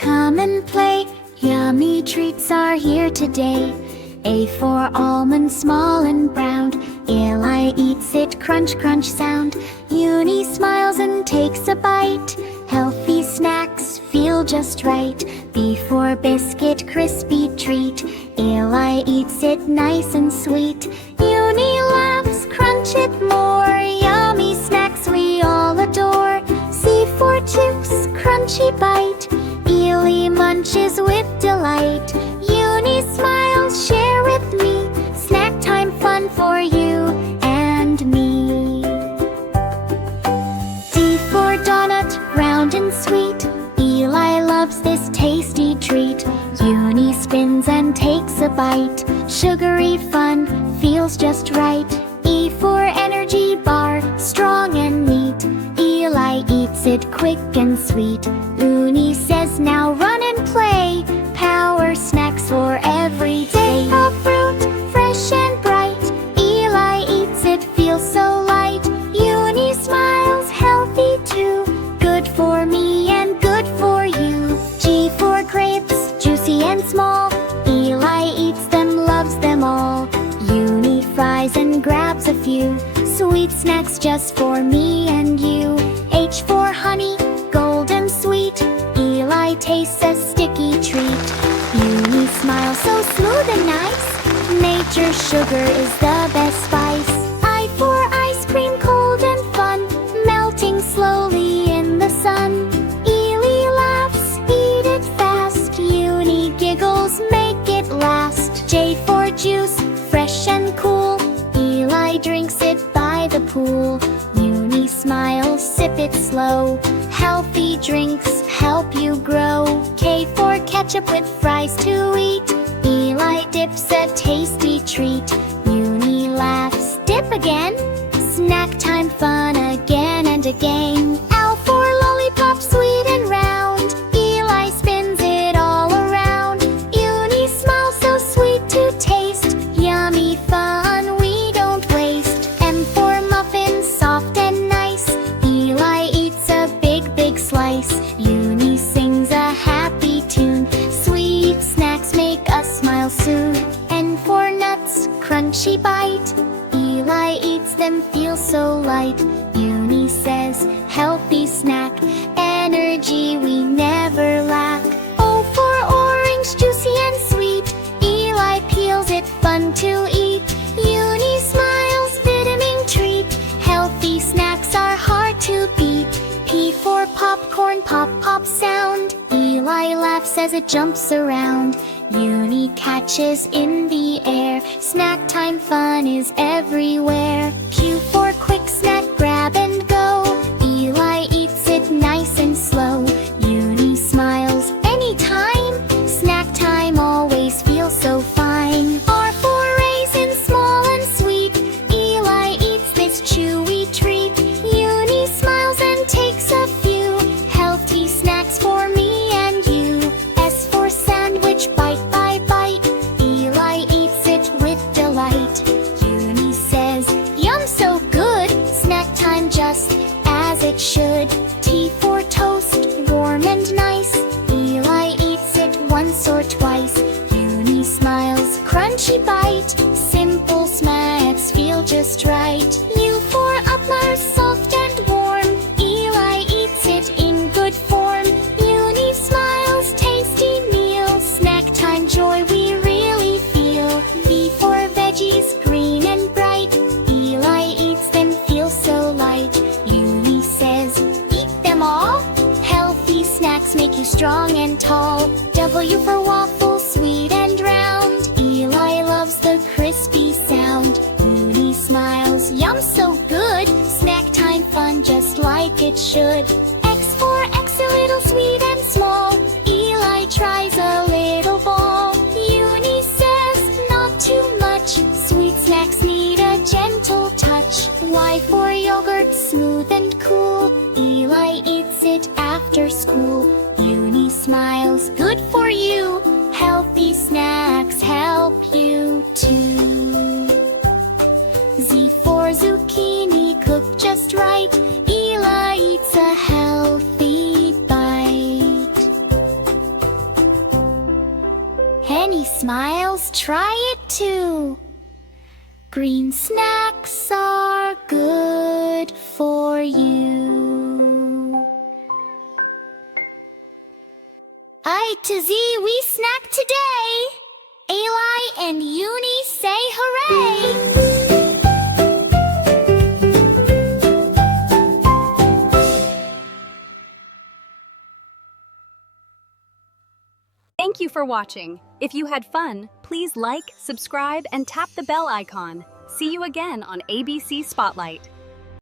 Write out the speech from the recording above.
Come and play, yummy treats are here today. A for almond, small and brown. Eli eats it, crunch, crunch sound. Uni smiles and takes a bite. Healthy snacks feel just right. B for biscuit, crispy treat. Eli eats it, nice and sweet. Uni laughs, crunch it more. Yummy snacks we all adore. C for chips, crunchy bite. Eli munches with delight. Uni smiles, share with me. Snack time fun for you and me. D for donut, round and sweet. Eli loves this tasty treat. Uni spins and takes a bite. Sugary fun, feels just right. E for energy bar, strong and neat. Eli eats it quick and sweet. Uni says now run and play. Power snacks for every day. A fruit, fresh and bright. Eli eats it, feels so light. Uni smiles, healthy too. Good for me and good for you. G for grapes, juicy and small. Eli eats them, loves them all. Uni fries and grabs a few. Sweet snacks just for me and you. H for honey, golden sweet. Eli tastes a sticky treat. Uni smiles so smooth and nice. Nature's sugar is the best spice. I for ice cream, cold and fun. Melting slowly in the sun. Eli laughs, eat it fast. Uni giggles, make it last. J for juice, fresh and cool. Eli drinks it by the pool. Uni smiles, sip it slow. Healthy drinks help you grow. K for ketchup with fries to eat. Eli dips a tasty treat. Uni laughs, dip again. Snack time fun again and again. L for lollipop, sweet and round. Eli spins it all around. Uni smiles, so sweet to taste. Yummy fun we don't waste. M for muffin, soft and nice. Eli eats a big, big slice. Uni sings a happy tune. Sweet snacks make us smile soon. N for nuts, crunchy bite. Eli eats them, feels so light. Uni says, healthy snack. Energy we never lack. O for orange, juicy and sweet. Eli peels it, fun to eat. Uni smiles, vitamin treat. Healthy snacks are hard to beat. P for popcorn, pop, pop sound. Eli laughs as it jumps around. Uni catches in the air. Snack time fun is everywhere. Q for quick snack, grab and go. Eli eats it nice and slow. Uni smiles anytime. Snack time always feels so fine. R for raisin, small and sweet. Eli eats this chewy treat. Uni smiles and takes a few. Healthy snacks for me and you. S for sandwich, bite by bite. Eli eats it with delight. Uni says, yum, so good. Snack time just as it should. T for toast, warm and nice. Eli eats it once or twice. Uni smiles, crunchy bite. Simple snacks feel just right. U for upper, soft and warm. Eli eats it in good form. Uni smiles, tasty meal. Snack time joy we really feel. V for veggies, green and bright. Eli eats them, feels so light. Uni says, eat them all. Healthy snacks make you strong and tall. W for waffle, sweet and round. Eli loves the crispy sound. Uni smiles, yum, so good. Snack time fun just like it should. X for X, a little sweet and small. Eli tries a little ball. Uni says, not too much. Sweet snacks need a gentle touch. Y for yogurt, smooth and cool. Eli eats it after school. Uni smiles, good for you. Healthy snacks help you too. Z for zucchini, cooked just right. Eli eats a Miles, try it too. Green snacks are good for you. I to Z, we snack today. Eli and Uni say hooray! Thank you for watching. If you had fun, please like, subscribe, and tap the bell icon. See you again on ABC Spotlight.